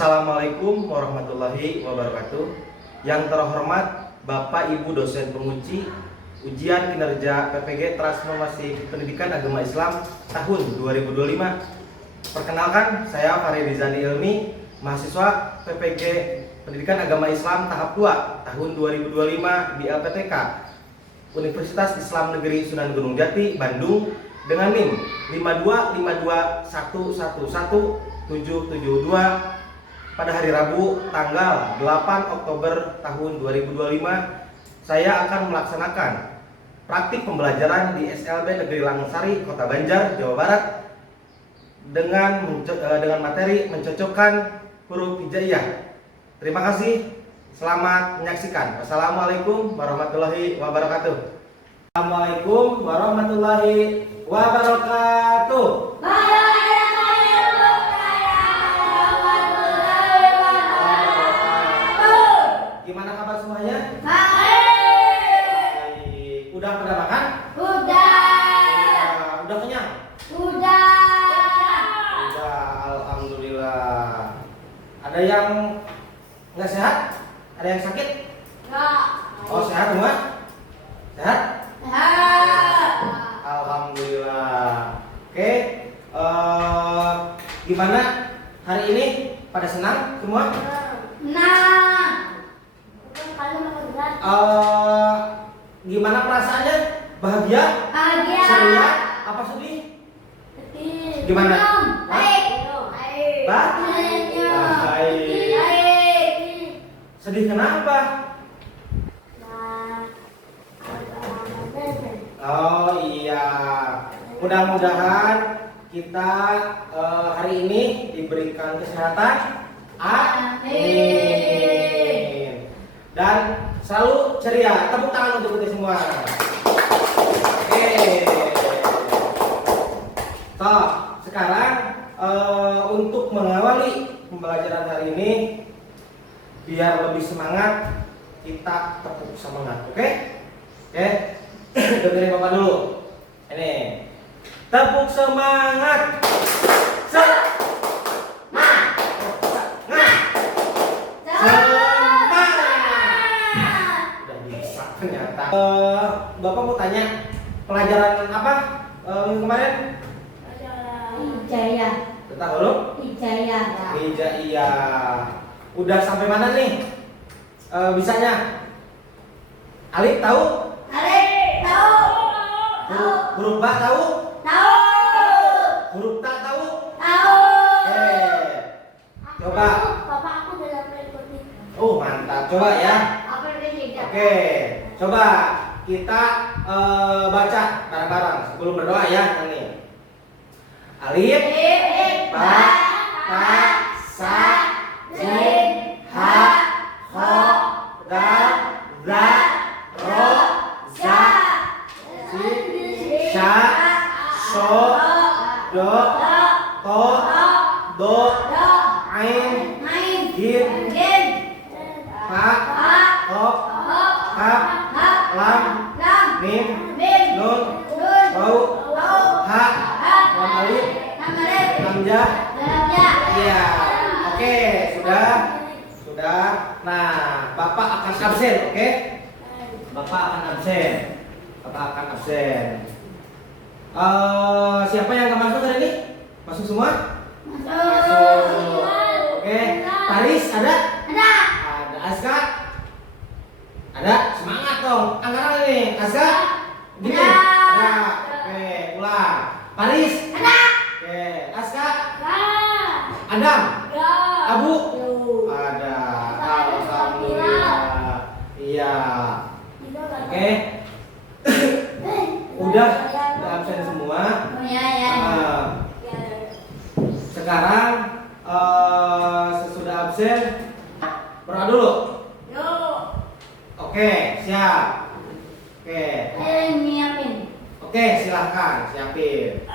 Assalamualaikum warahmatullahi wabarakatuh. Yang terhormat Bapak Ibu dosen penguji ujian kinerja PPG Transformasi Pendidikan Agama Islam tahun 2025. Perkenalkan, saya Farid Rizani Ilmi, mahasiswa PPG Pendidikan Agama Islam tahap 2 tahun 2025 di LPTK Universitas Islam Negeri Sunan Gunung Jati, Bandung dengan NIM 52521111772 pada hari Rabu tanggal 8 Oktober tahun 2025. Saya akan melaksanakan praktik pembelajaran di SLB Negeri Langsari, Kota Banjar, Jawa Barat dengan materi mencocokkan huruf hijaiyah. Terima kasih, selamat menyaksikan. Wassalamualaikum warahmatullahi wabarakatuh. Assalamualaikum warahmatullahi wabarakatuh. Gimana kabar semuanya? Baik. Udah pada makan? Udah kenyang? Udah, alhamdulillah. Ada yang nggak sehat? Ada yang sakit? Nggak. Oh, sehat semua? Sehat? Alhamdulillah. Oke, gimana hari ini? Pada senang semua? Gimana perasaannya? Bahagia? Ceria? Apa sedih? Gimana? Baik. Sedih kenapa? Oh iya, mudah-mudahan kita hari ini diberikan kesehatan. Amin. Dan selalu ceria. Tepuk tangan untuk kita semua. Oke. Toh, sekarang untuk mengawali pembelajaran hari ini, biar lebih semangat, kita tepuk semangat. Oke? Oke. Dengerin Bapak dulu. Ini. Tepuk semangat. Bapak mau tanya, pelajaran apa kemarin? Hijaiyah. Tentang huruf? Hijaiyah. Hijaiyah. Udah sampai mana nih? Bisanya? Alif tahu? Huruf ba tahu? Huruf ta tahu? Oke. Coba. Bapak aku udah mengikuti. Oh, mantap. Coba ya. Oke. Coba kita baca bareng-bareng sebelum berdoa ya nanti. Alif, ba, ta, sa, jim, ha, kha, dal, za, ro, za, sin, sha, sho, do, to, do, ain, jim, ha, ho, ha, lam, mim, nun, wau, ha, lam alif, hamzah. Iya. Oke, sudah. Nah, Bapak akan absen, oke? Bapak akan absen. Siapa yang nggak masuk hari ini? Masuk semua? Masuk. Oke. Paris ada? Ada. Aska? Ada. Semangat dong. Angkat ini. Aska? Gini. Ada. Oke, ulang. Paris? Ada. Oke. Aska? Adam? Abu? Ada. Alhamdulillah. Iya. Oke. Udah absen semua. Sekarang sesudah absen berdoa dulu. Oke, siap. Oke, silahkan siapin.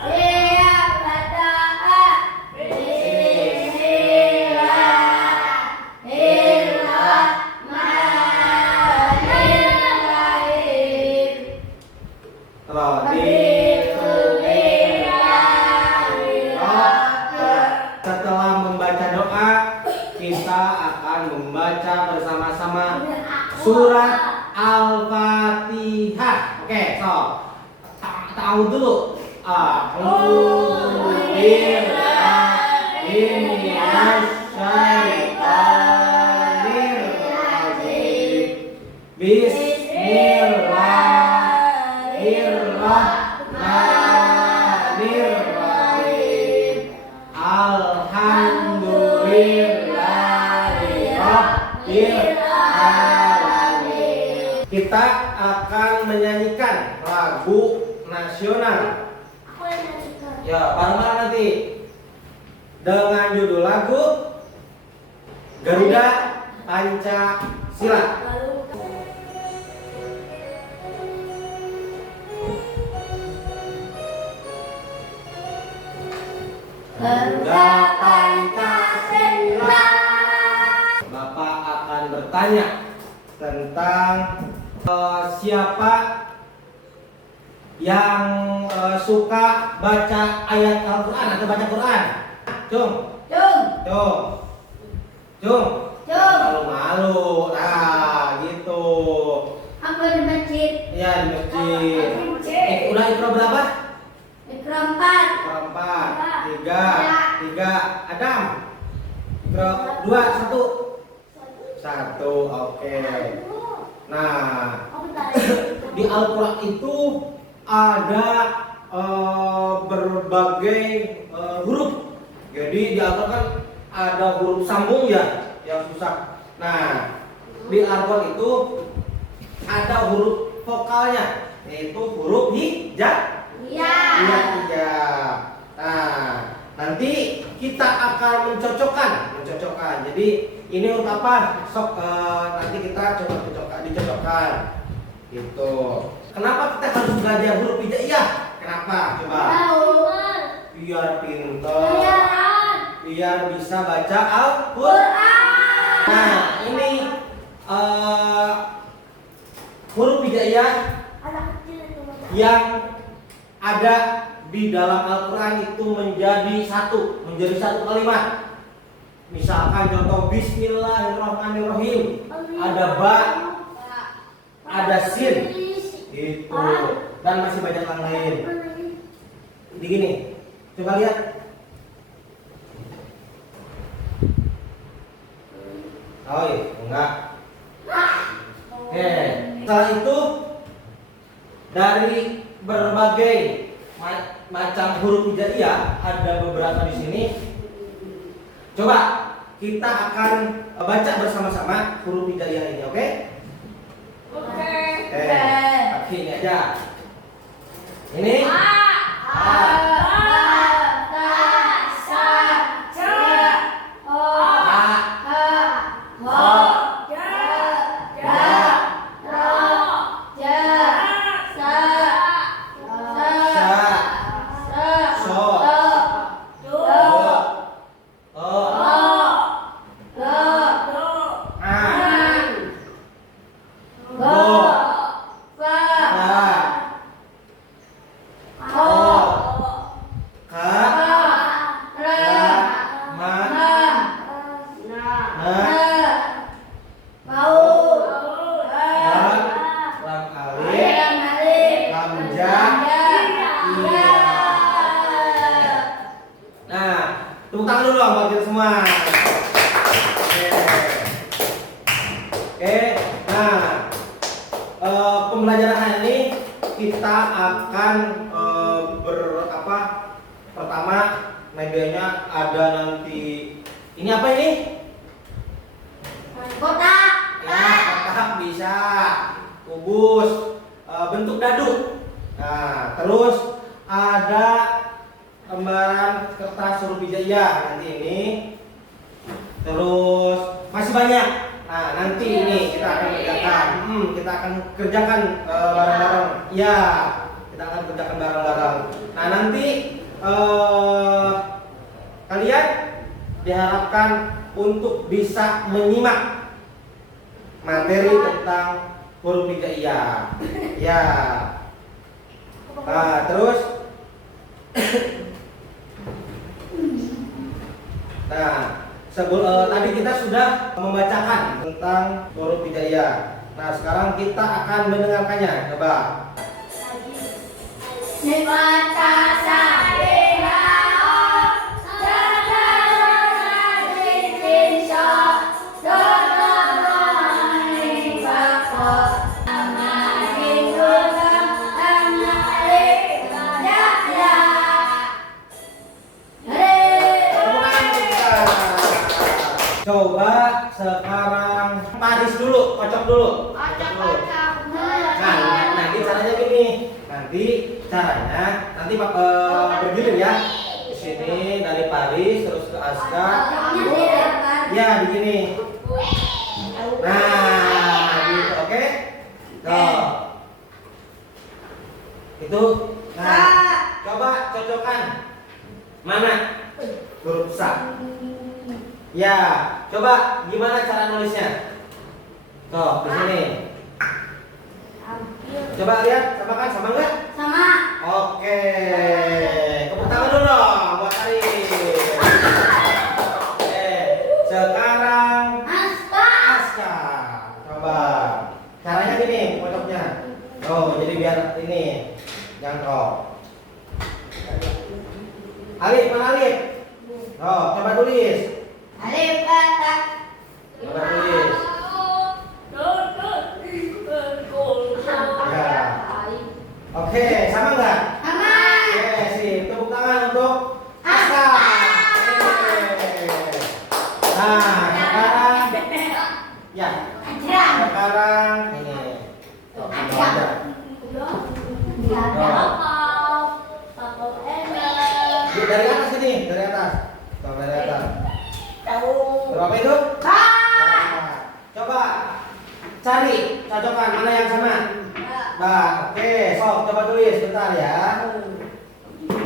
Setelah membaca doa, membaca bersama-sama surat Al-Fatihah. Oke, so tahu dulu. Bismillahirrahmanirrahim. Alhamdulillahirrahmanirrahim. Kita akan menyanyikan lagu nasional. Aku yang nyanyikan. Ya, bareng-bareng nanti. Dengan judul lagu Garuda Pancasila. Garuda Pancasila. Bapak akan bertanya tentang siapa yang suka baca ayat Al-Quran atau baca Quran. Cung, malu-malu. Nah, gitu. Aku di masjid. Ya, di masjid. Udah ikro berapa? Ikro 4. Ikro 4, 3. Adam. Ikro 2, 1. Oke. Nah, Aku tadi. di Al-Quran itu ada berbagai huruf. Jadi di Al-Quran kan ada huruf sambung ya yang susah. Nah, di Al-Quran itu ada huruf vokalnya, yaitu huruf hijab. Iya. Nah, nanti kita akan mencocokkan. Jadi ini huruf apa? Sok nanti kita coba dicocokkan. Gitu. Kenapa kita harus belajar huruf hijaiyah? Kenapa? Coba. Tahu. Biar pintar. Bayaran. Biar bisa baca Al-Quran. Nah, ini huruf hijaiyah Anak kecil itu baca. yang ada di dalam Al-Quran itu menjadi satu kalimat. Misalkan contoh Bismillahirrahmanirrahim, ada ba, ada sin, itu, dan masih banyak yang lain. Jadi gini, coba lihat. Oh iya, enggak. Oke, setelah itu dari berbagai macam huruf hijaiyah ada beberapa di sini. Coba kita akan baca bersama-sama huruf hijaiyah ini, oke? Oke. Pakai ini aja. Ini tepuk tangan dulu buat kita semua. Oke. Nah, pembelajaran hari ini kita akan pertama medianya ada nanti. Ini apa ini? Kotak. Ya, kotak bisa, kubus, bentuk dadu. Nah, terus ada lembaran kertas huruf hijaiyah nanti ini. Terus masih banyak. Nah, nanti ini kita akan kerjakan. Kita akan kerjakan bareng-bareng. Ya, kita akan kerjakan bareng-bareng. Nah, nanti kalian diharapkan untuk bisa menyimak materi tentang huruf hijaiyah. Ya. Terus nah, Tadi kita sudah membacakan tentang huruf hijaiyah. Nah, sekarang kita akan mendengarkannya. Coba. Coba sekarang Paris dulu, kocok dulu. Nah, nanti caranya gini. Nanti bergilir ya. Di sini dari Paris terus ke Aska. Ya, di sini. Nah, gitu, oke? Tuh. Itu. Nah, coba cocokkan. Mana? Huruf sa. Ya, coba gimana cara nulisnya? Tuh, di sini. Coba lihat, sama nggak? Sama. Oke, tepuk tangan dulu dong buat Ari. Oke, sekarang Aska. Coba, caranya gini, pojoknya. Oh, jadi biar ini jangkau. Alif, mana Alif? Oh, coba tulis. Alif kata. Coba tulis. Ya. Oke, sama nggak? Sama. Oke, sip. Tepuk tangan untuk Aska. Nah, sekarang ya. Sekarang ini. Tuh, ini aja. Dari atas ini, dari atas. Tuh, dari atas. Berapa itu? Coba cari cocokan mana yang sama. Nah, oke, sok coba tulis bentar ya.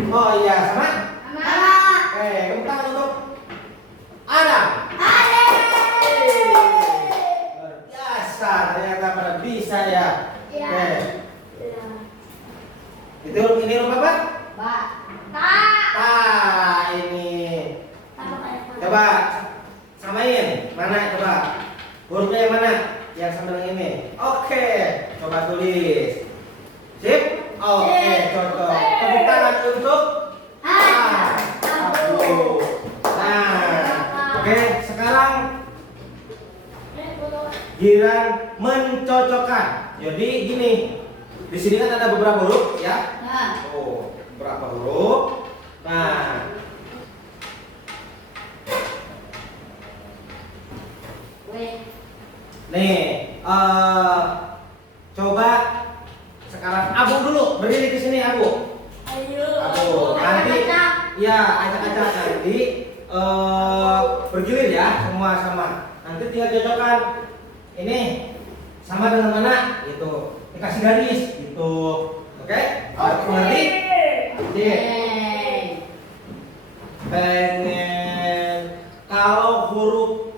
Oh iya, sama? Oke, tepuk tangan untuk Adam. Luar biasa, ternyata pada bisa ya. Oke. Ini huruf apa? Ini. Coba samain. Mana coba? Hurufnya yang mana? Yang sama dengan ini. Oke, coba tulis. Sip? Oke, cocok. Tepuk tangan untuk aku. Nah, oke, sekarang giliran mencocokkan. Jadi gini. Di sini kan ada beberapa huruf ya. Oh, berapa huruf? Nah, nih, coba sekarang Abu dulu berdiri di sini Abu. Abu, nanti ya acak-acak nanti bergilir ya semua sama. Nanti tinggal cocokkan ini sama dengan mana gitu. Dikasih garis gitu. Oke? Ngerti? Pengen kalau huruf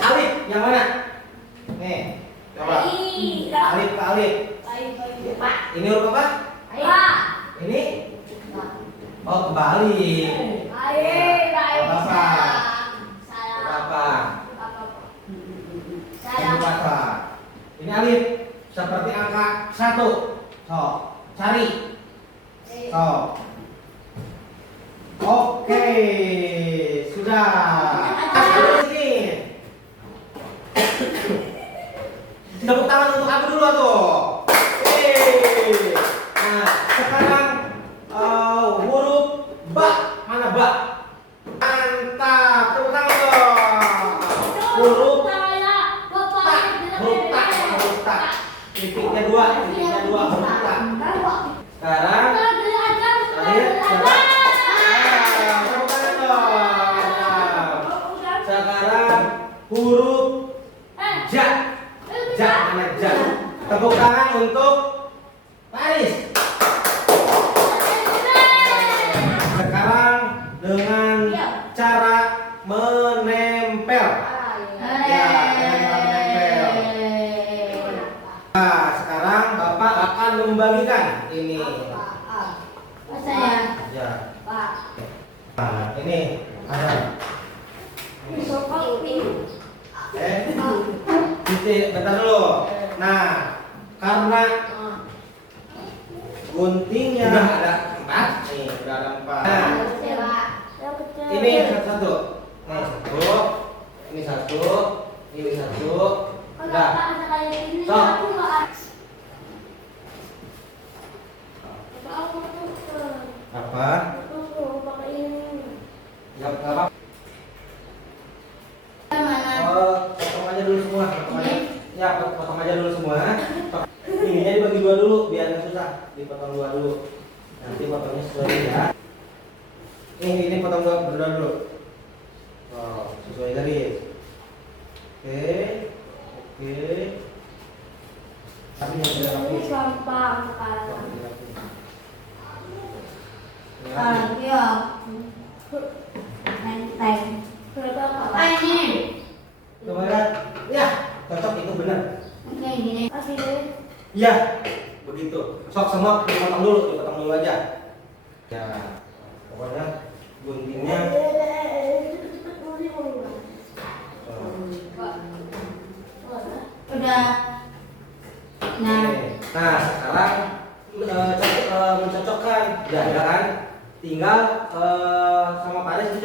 alif yang mana? Nih, coba. Alif ke alif. Ini huruf apa? Ini? Oh, kebalik. Berapa? Ini alif seperti angka 1. So, cari. So. Oke, sudah. Sini. Tepuk tangan untuk aku dulu tuh. Nah, sekarang huruf ba. Mana ba? Mantap. Tepuk tangan dong. Huruf tak. Titiknya dua, huruf tak. Sekarang terakhir coba. Tepuk tangan dong. Sekarang huruf ja. Ja, mana ja? Tepuk tangan untuk Paris. Sekarang dengan cara menempel. Ya, dengan cara menempel. Nah, sekarang Bapak akan membagikan ini. Ya. Nah, ini satu. Nih satu. Ini satu. Ini satu. Udah. Sok. Apa? Nggak apa. Potong aja dulu semua. Potong aja. Ya, potong aja dulu semua. Ininya dibagi dua dulu biar nggak susah. Dipotong dua dulu. Nanti potongnya sesuai ya. Ini potong dua dulu. Oh, sesuai garis. Oke. Oke. Tapi yang tidak rapi. gampang Rapi, rapi. Ini rapi. iya enteng apa ini Coba lihat. Ya, cocok itu benar. ini kasih deh Iya, begitu. Sok semua dipotong dulu aja. Ya, pokoknya guntingnya. udah nah Nah, sekarang mencocokkan, ya kan? Tinggal sama Pak Anies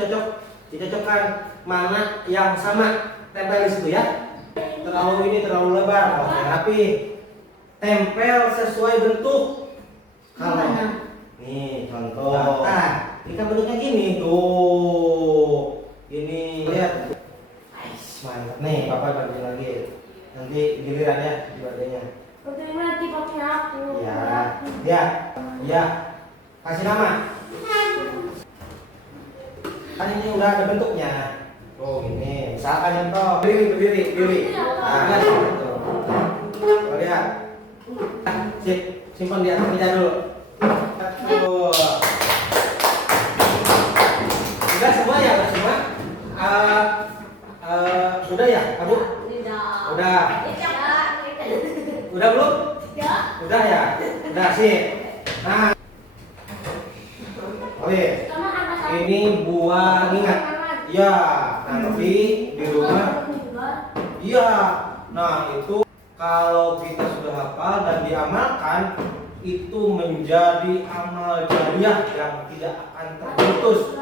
dicocokkan mana yang sama tempel di situ ya. Terlalu lebar, oke, tapi tempel sesuai bentuk. Kalau Gimana? nih contoh, nah, ini kan bentuknya gini tuh, ini lihat, mantap nih, Papa bantuin lagi, nanti giliran ya dibagainya. nanti pakai aku Ya, kasih nama. Kan ini udah ada bentuknya. Oh ini, misalkan contoh, berdiri. Nah, gitu. Oh, lihat. Sip, simpan di atas meja dulu. Tuh. Udah semua ya, udah semua. Udah ya, Abu? Udah. Udah belum? Udah ya. Udah sip. Nah. Oke. Ini buah ingat. Ya, nanti di rumah. Iya. Nah, itu kalau kita sudah hafal dan diamalkan, itu menjadi amal jariah yang tidak akan terputus.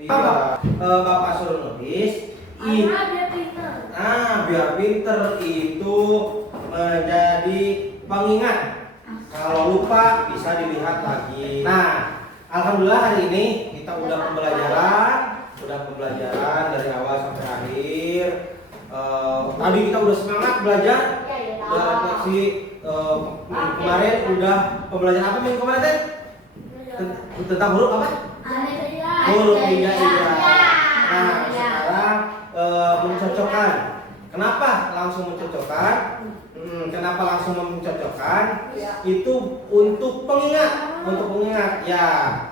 Iya. Bapak suruh nulis. Nah, biar pinter itu menjadi pengingat. Kalau lupa bisa dilihat lagi. Nah, alhamdulillah hari ini kita udah pembelajaran dari awal sampai akhir. Tadi kita udah semangat belajar. Udah refleksi kemarin udah pembelajaran apa minggu kemarin teh? Tentang huruf apa? Huruf hijaiyah. Nah, sekarang mencocokkan. Kenapa langsung mencocokkan? Kenapa langsung mencocokkan? Itu untuk pengingat, Ya,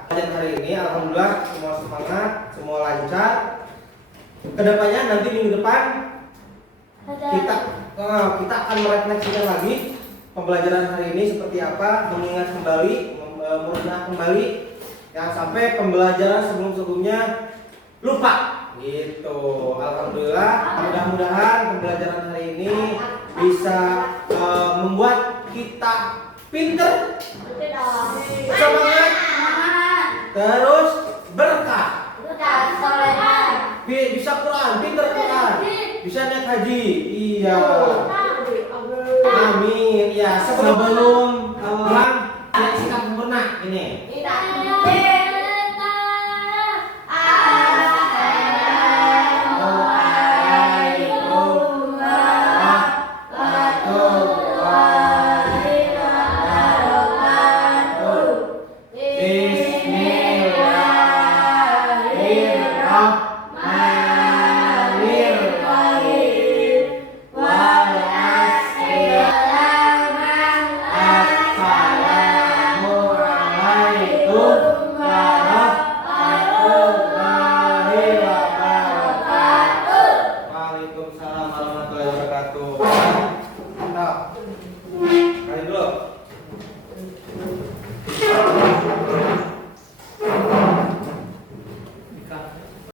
pelajaran hari ini alhamdulillah semua semangat, semua lancar. Kedepannya nanti minggu depan kita akan merefleksikan lagi pembelajaran hari ini seperti apa, mengingat kembali, merendah kembali, jangan sampai pembelajaran sebelumnya lupa. Gitu. Alhamdulillah, mudah-mudahan pembelajaran hari ini bisa membuat kita pinter, semangat, terus berkah. Bisa Quran, pinter Quran, bisa naik haji. Iya. Amin. Ya, sebelum pulang sikap sempurna ini. Bismillahirrahmanirrahim.